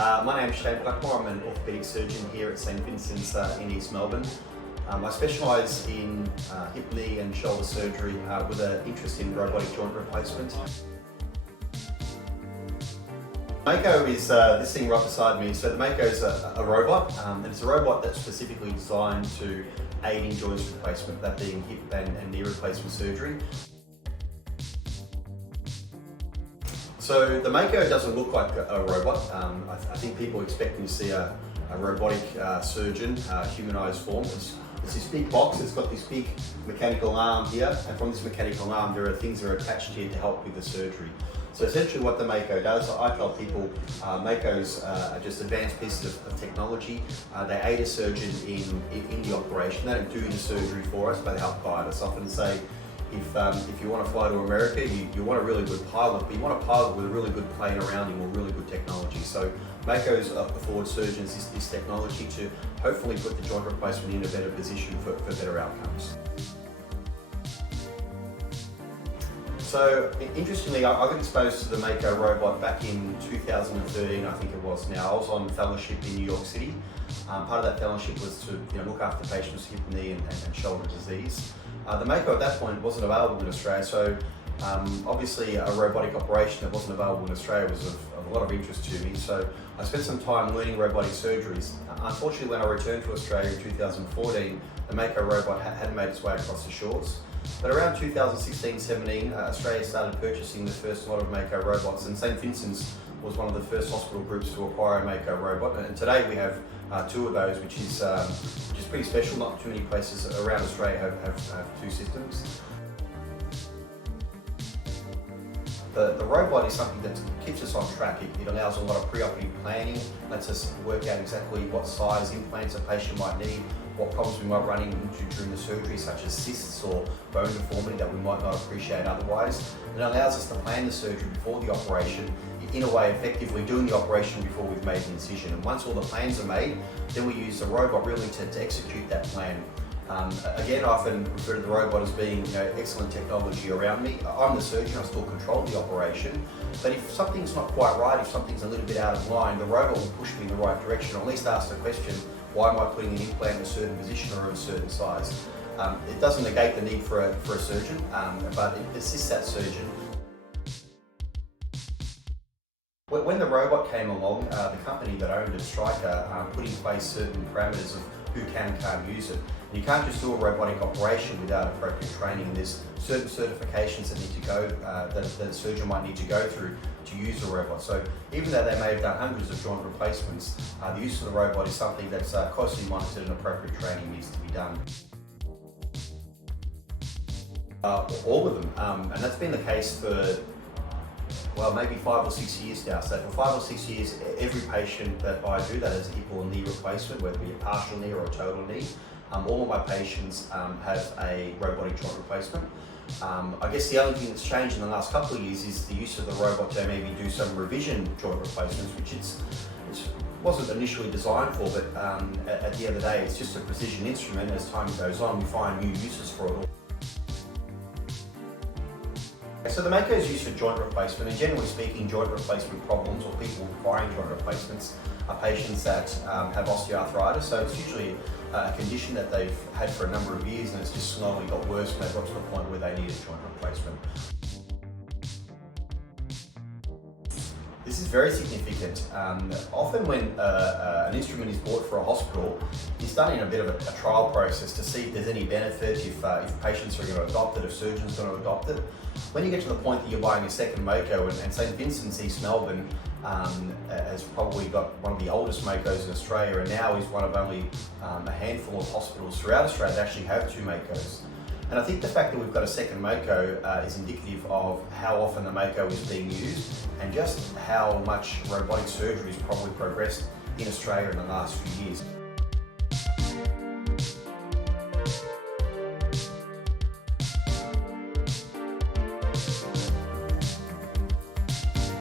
My name's Shane Blackmore. I'm an Orthopaedic Surgeon here at St Vincent's in East Melbourne. I specialise in hip, knee and shoulder surgery with an interest in robotic joint replacement. MAKO is this thing right beside me. So the MAKO is a robot, and it's a robot that's specifically designed to aid in joint replacement, that being hip and knee replacement surgery. So the MAKO doesn't look like a robot. I think people expect to see a robotic surgeon, humanised form. It's this big box, it's got this big mechanical arm here, and from this mechanical arm there are things that are attached here to help with the surgery. So essentially what the MAKO does, I tell people, MAKOs are just advanced pieces of technology. They aid a surgeon in the operation. They don't do the surgery for us, but they help guide us. I often say, if you want to fly to America, you want a really good pilot, but you want a pilot with a really good plane around him or really good technology. So MAKOs afford surgeons this technology to hopefully put the joint replacement in a better position for better outcomes. So interestingly, I got exposed to the MAKO robot back in 2013, I think it was now. I was on fellowship in New York City. Part of that fellowship was to look after patients with hip, knee and shoulder disease. The MAKO at that point wasn't available in Australia, so obviously a robotic operation that wasn't available in Australia was of a lot of interest to me. So I spent some time learning robotic surgeries. Unfortunately, when I returned to Australia in 2014, the MAKO robot hadn't made its way across the shores. But around 2016-17, Australia started purchasing the first lot of MAKO robots, and St Vincent's was one of the first hospital groups to acquire a MAKO robot. And today we have two of those, which is pretty special. Not too many places around Australia have two systems. The robot is something that keeps us on track. It allows a lot of pre-operative planning, lets us work out exactly what size implants a patient might need, what problems we might run into during the surgery, such as cysts or bone deformity that we might not appreciate otherwise. It allows us to plan the surgery before the operation, in a way effectively doing the operation before we've made the incision. And once all the plans are made, then we use the robot really to execute that plan. Again, I often refer to the robot as being excellent technology around me. I'm the surgeon, I still control the operation, but if something's not quite right, if something's a little bit out of line, the robot will push me in the right direction, or at least ask the question, why am I putting an implant in a certain position or of a certain size? It doesn't negate the need for a surgeon, but it assists that surgeon. When the robot came along, the company that owned it, Stryker, put in place certain parameters of who can and can't use it. And you can't just do a robotic operation without appropriate training. There's certain certifications that need to go, that the surgeon might need to go through to use a robot. So even though they may have done hundreds of joint replacements, the use of the robot is something that's closely monitored and appropriate training needs to be done. All of them, and that's been the case for maybe 5 or 6 years now. So for 5 or 6 years, every patient that I do that has a hip or knee replacement, whether it be a partial knee or a total knee, all of my patients have a robotic joint replacement. I guess the only thing that's changed in the last couple of years is the use of the robot to maybe do some revision joint replacements, which it wasn't initially designed for, but at the end of the day, it's just a precision instrument. As time goes on, we find new uses for it all. So the MAKO is used for joint replacement, and generally speaking, joint replacement problems or people requiring joint replacements are patients that have osteoarthritis. So it's usually a condition that they've had for a number of years, and it's just slowly got worse and they've got to the point where they need a joint replacement. This is very significant. Often when an instrument is bought for a hospital, it's done in a bit of a trial process to see if there's any benefit, if patients are going to adopt it, if surgeons are going to adopt it. When you get to the point that you're buying a second MAKO, and St Vincent's East Melbourne has probably got one of the oldest MAKOs in Australia, and now is one of only a handful of hospitals throughout Australia that actually have 2 MAKOs. And I think the fact that we've got a second MAKO is indicative of how often the MAKO is being used and just how much robotic surgery has probably progressed in Australia in the last few years.